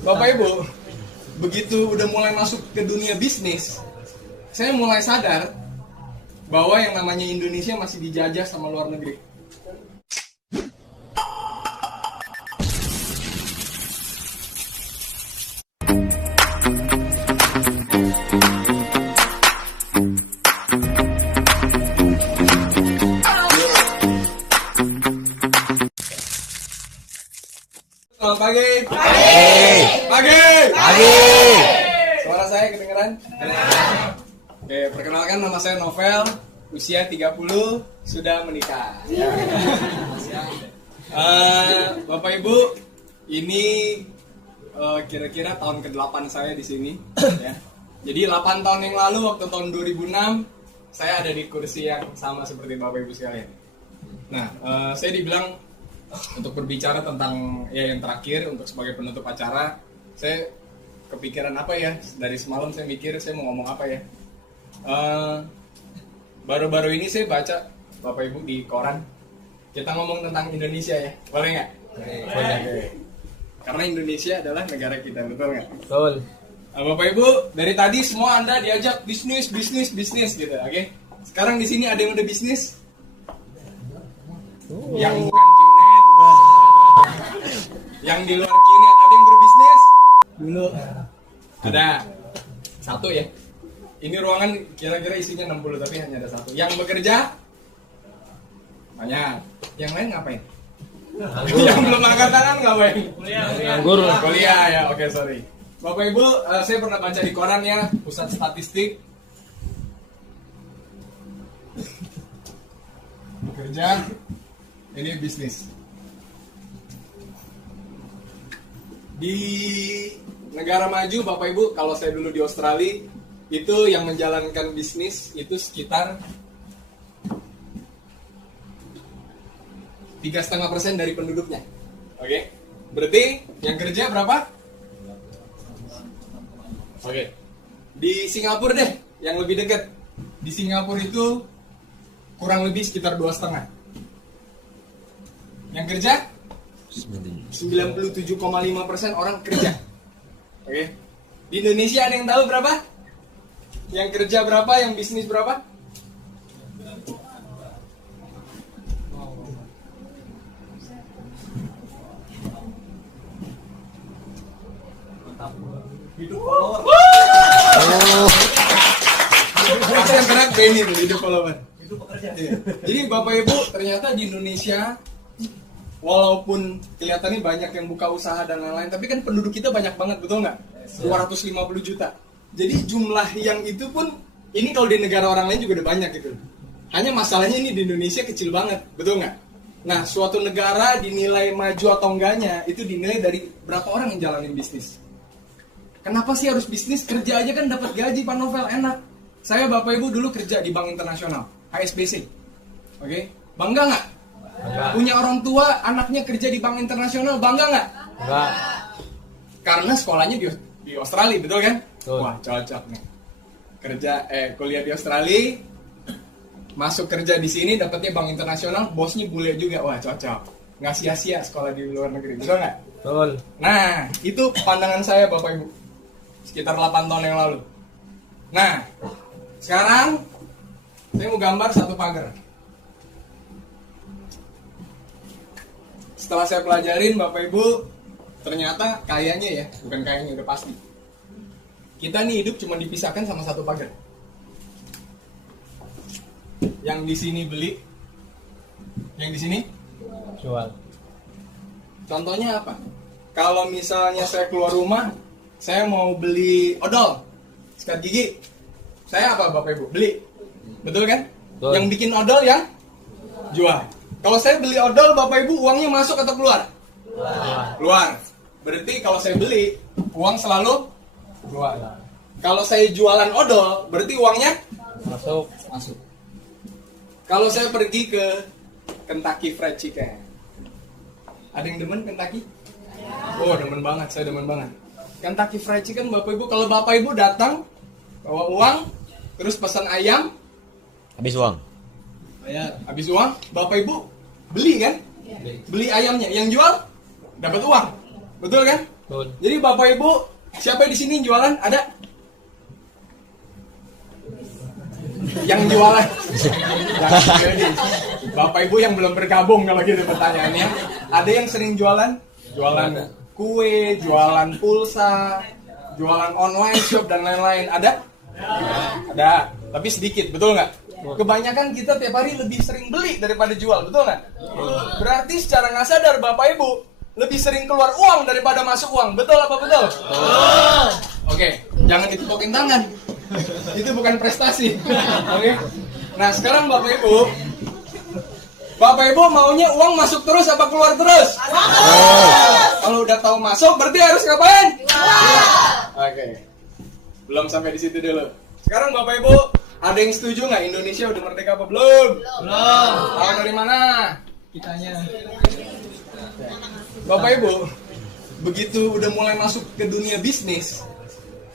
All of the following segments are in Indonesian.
Bapak Ibu, begitu udah mulai masuk ke dunia bisnis, saya mulai sadar bahwa yang namanya Indonesia masih dijajah sama luar negeri. Selamat pagi. Pagi. Suara saya kedengeran? Oke, perkenalkan nama saya Novel, usia 30, sudah menikah. Bapak Ibu, ini kira-kira tahun ke-8 saya di sini ya. Jadi 8 tahun yang lalu waktu tahun 2006 saya ada di kursi yang sama seperti Bapak Ibu sekalian. Nah, saya dibilang untuk berbicara tentang yang terakhir untuk sebagai penutup acara, saya kepikiran apa ya, dari semalam saya mikir saya mau ngomong apa ya. Baru-baru ini saya baca Bapak Ibu di koran, kita ngomong tentang Indonesia ya, boleh nggak? Boleh. Karena Indonesia adalah negara kita, betul nggak? Betul. Bapak Ibu, dari tadi semua Anda diajak bisnis gitu, oke? Sekarang di sini ada yang udah bisnis? Yang bukan QNet, yang di luar QNet ada yang berbisnis? Dulu ada satu ya. Ini ruangan kira-kira isinya 60 tapi hanya ada satu. Yang bekerja banyak. Yang lain ngapain? Yang belum angkat tangan ngapain? Kuliah ya. Oke, sorry. Bapak Ibu, saya pernah baca di koran ya, Pusat Statistik. Bekerja, ini bisnis. Di negara maju, Bapak Ibu, kalau saya dulu di Australia, itu yang menjalankan bisnis itu sekitar 3,5% dari penduduknya. Oke, berarti yang kerja berapa? Oke, di Singapura deh, yang lebih dekat. Di Singapura itu kurang lebih sekitar 2,5. Yang kerja 97,5% orang kerja. Oke. Di Indonesia ada yang tahu berapa? Yang kerja berapa? Yang bisnis berapa? Hidup follower. Yang berat Benny tuh, hidup follower. Jadi Bapak Ibu, ternyata di Indonesia walaupun kelihatannya banyak yang buka usaha dan lain-lain, tapi kan penduduk kita banyak banget, betul nggak? 250 juta. Jadi jumlah yang itu pun, ini kalau di negara orang lain juga udah banyak gitu. Hanya masalahnya ini di Indonesia kecil banget, betul nggak? Nah, suatu negara dinilai maju atau enggaknya, itu dinilai dari berapa orang yang jalanin bisnis. Kenapa sih harus bisnis? Kerja aja kan dapat gaji, Pak Novel, enak. Saya Bapak Ibu dulu kerja di Bank Internasional, HSBC. Oke, bangga nggak? Punya orang tua, anaknya kerja di Bank Internasional, bangga nggak? Enggak. Karena sekolahnya di Australia, betul kan? Betul. Wah, cocok nih. Kuliah di Australia, masuk kerja di sini, dapatnya Bank Internasional, bosnya bule juga, wah cocok. Nggak sia-sia sekolah di luar negeri, betul nggak? Betul. Nah, itu pandangan saya Bapak Ibu, sekitar 8 tahun yang lalu. Nah, sekarang saya mau gambar satu pagar. Setelah saya pelajarin Bapak Ibu, ternyata kayaknya ya, bukan kayaknya, udah pasti. Kita nih hidup cuma dipisahkan sama satu pagar. Yang di sini beli, yang di sini jual. Contohnya apa? Kalau misalnya saya keluar rumah, saya mau beli odol, sikat gigi, saya apa Bapak Ibu? Beli, betul kan? Betul. Yang bikin odol yang jual. Kalau saya beli odol, Bapak Ibu, uangnya masuk atau keluar? Keluar. Berarti kalau saya beli, uang selalu keluar. Kalau saya jualan odol, berarti uangnya masuk. Kalau saya pergi ke Kentucky Fried Chicken, ada yang demen Kentucky? Oh, demen banget, saya demen banget. Kentucky Fried Chicken, Bapak Ibu, kalau Bapak Ibu datang bawa uang, terus pesan ayam, habis uang. Habis uang, Bapak Ibu beli kan? Beli ayamnya, yang jual dapat uang, betul kan? Jadi Bapak Ibu, siapa di sini jualan? Ada? Yang jualan? Jadi, Bapak Ibu yang belum bergabung kalau gitu pertanyaannya. Ada yang sering jualan? Jualan kue, jualan pulsa, jualan online shop dan lain-lain. Ada? Ada. Tapi sedikit, betul nggak? Kebanyakan kita tiap hari lebih sering beli daripada jual, betul nggak? Berarti secara nggak sadar Bapak Ibu lebih sering keluar uang daripada masuk uang, betul apa betul? Oke, jangan ditepukin tangan. Itu bukan prestasi. Oke. Nah sekarang Bapak Ibu maunya uang masuk terus apa keluar terus? Kalau udah tahu masuk berarti harus ngapain? Oke. Belum sampai di situ dulu. Sekarang Bapak Ibu, ada yang setuju nggak Indonesia udah merdeka apa belum? Belum. Tahu dari mana? Kitanya. Bapak Ibu, begitu udah mulai masuk ke dunia bisnis,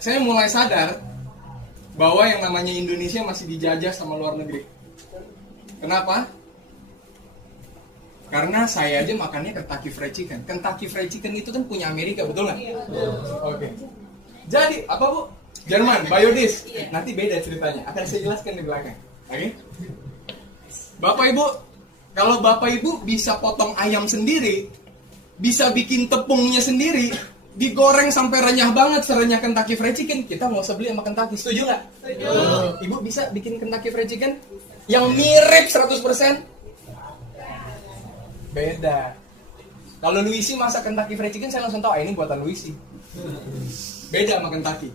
saya mulai sadar bahwa yang namanya Indonesia masih dijajah sama luar negeri. Kenapa? Karena saya aja makannya Kentucky Fried Chicken. Kentucky Fried Chicken itu kan punya Amerika, betul nggak? Oke. Jadi, apa Bu? Jerman, Biodis. Nanti beda ceritanya, akan saya jelaskan di belakang. Oke? Bapak Ibu, kalau Bapak Ibu bisa potong ayam sendiri, bisa bikin tepungnya sendiri, digoreng sampai renyah banget serenyah Kentucky Fried Chicken, kita nggak usah beli sama Kentucky, setuju nggak? Setuju. Ibu bisa bikin Kentucky Fried Chicken yang mirip 100%? Beda. Kalau Luisi masak Kentucky Fried Chicken, saya langsung tahu, ini buatan Luisi. Beda sama Kentucky.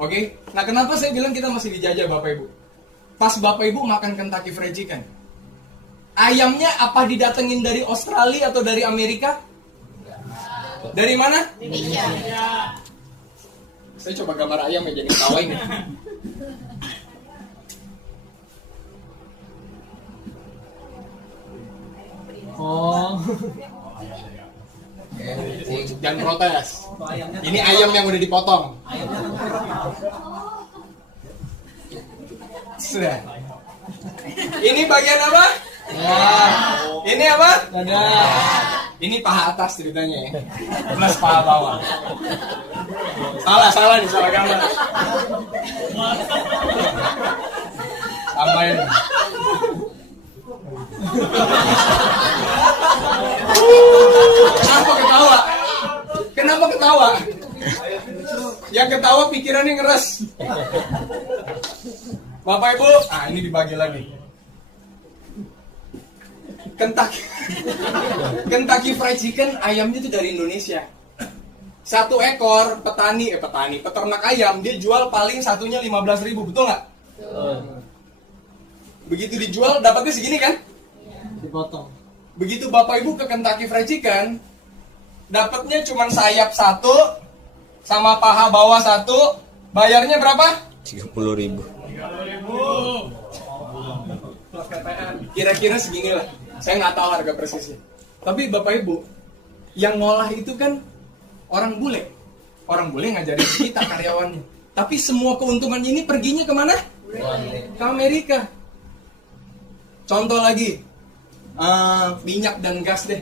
Oke? Nah kenapa saya bilang kita masih dijajah Bapak Ibu? Pas Bapak Ibu makan Kentucky Fried Chicken, ayamnya apa didatengin dari Australia atau dari Amerika? Dari mana? Indonesia. Saya coba gambar ayam ya jadi ketawa ini. Oh. Jangan protes. Ini ayam yang udah dipotong. Sudah. Ini bagian apa? Ini apa? Dada. Ini paha atas ceritanya ya. Plus paha bawah. Salah nih, salah gambar. Tambahin. Kenapa ketawa? Yang ketawa pikirannya ngeres. Bapak Ibu, ini dibagi lagi. Kentucky Fried Chicken ayamnya itu dari Indonesia. Satu ekor peternak ayam dia jual paling satunya 15.000, betul nggak? Begitu dijual dapatnya segini kan? Dipotong. Begitu Bapak Ibu ke Kentucky Fried Chicken, dapatnya cuma sayap satu sama paha bawah satu, bayarnya berapa? 30.000. Kira-kira segini lah. Saya nggak tahu harga persisnya. Tapi Bapak Ibu, yang ngolah itu kan orang bule. Orang bule ngajarin kita karyawannya. Tapi semua keuntungan ini perginya kemana? Ke Amerika. Contoh lagi, minyak dan gas deh.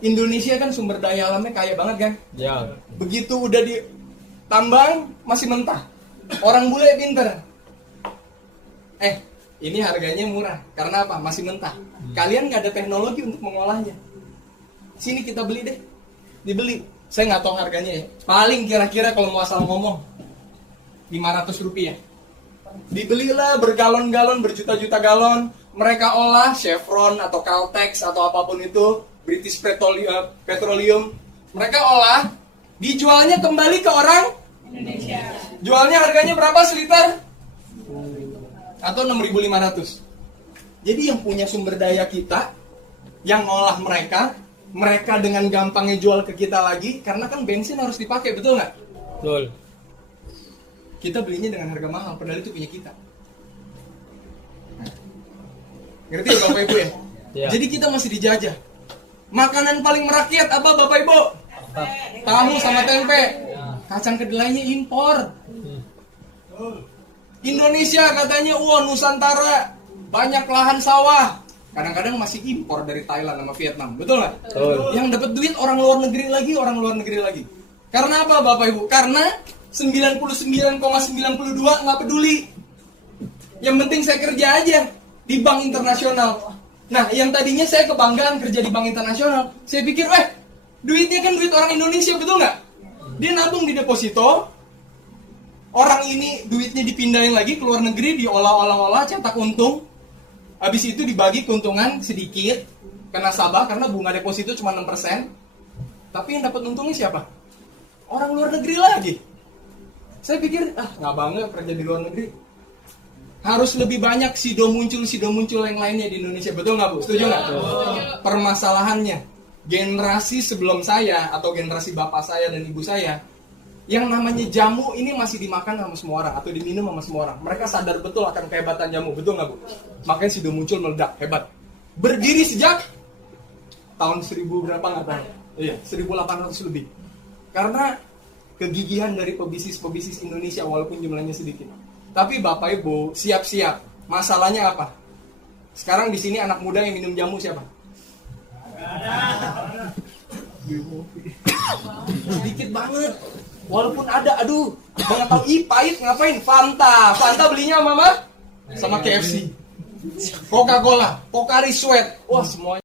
Indonesia kan sumber daya alamnya kaya banget kan? Ya. Begitu udah ditambang masih mentah. Orang bule pinter. Ini harganya murah. Karena apa? Masih mentah. Kalian nggak ada teknologi untuk mengolahnya. Sini kita beli deh. Dibeli. Saya nggak tahu harganya ya. Paling kira-kira kalau mau asal ngomong 500 rupiah. Dibelilah bergalon-galon, berjuta-juta galon. Mereka olah Chevron atau Caltex atau apapun itu, British Petroleum. Mereka olah, dijualnya kembali ke orang Indonesia. Jualnya harganya berapa seliter? Atau 6.500. Jadi yang punya sumber daya kita, yang ngolah mereka dengan gampangnya jual ke kita lagi, karena kan bensin harus dipakai, betul nggak? Betul. Kita belinya dengan harga mahal, padahal itu punya kita. Ngerti ya Bapak Ibu ya? Ya. Jadi kita masih dijajah. Makanan paling merakyat apa Bapak Ibu? Tahu sama tempe. Kacang kedelainya impor. Indonesia katanya, Nusantara banyak lahan sawah. Kadang-kadang masih impor dari Thailand sama Vietnam, betul nggak? Yang dapat duit orang luar negeri lagi. Karena apa Bapak Ibu? Karena 99,92 nggak peduli. Yang penting saya kerja aja di bank internasional. Nah, yang tadinya saya kebanggaan kerja di bank internasional, saya pikir, duitnya kan duit orang Indonesia, betul nggak? Dia nabung di deposito, orang ini duitnya dipindahin lagi ke luar negeri, diolah-olah, cetak untung, habis itu dibagi keuntungan sedikit ke nasabah karena bunga deposito cuma 6%. Tapi yang dapat untungnya siapa? Orang luar negeri lagi. Saya pikir, nggak bangga kerja di luar negeri. Harus lebih banyak sido muncul yang lainnya di Indonesia. Betul nggak Bu? Setuju nggak? Permasalahannya, generasi sebelum saya atau generasi bapak saya dan ibu saya, yang namanya jamu ini masih dimakan sama semua orang atau diminum sama semua orang. Mereka sadar betul akan kehebatan jamu. Betul nggak Bu? Makanya sido muncul meledak, hebat. Berdiri sejak tahun 1000 berapa nggak tahu. Iya, 1800 lebih. Karena kegigihan dari pebisnis Indonesia walaupun jumlahnya sedikit. Tapi Bapak Ibu, siap-siap. Masalahnya apa? Sekarang di sini anak muda yang minum jamu siapa? Sedikit banget. Walaupun ada, banget tahu pahit ngapain? Fanta belinya mama sama KFC. Coca-Cola, Pocari Sweat. Wah, semuanya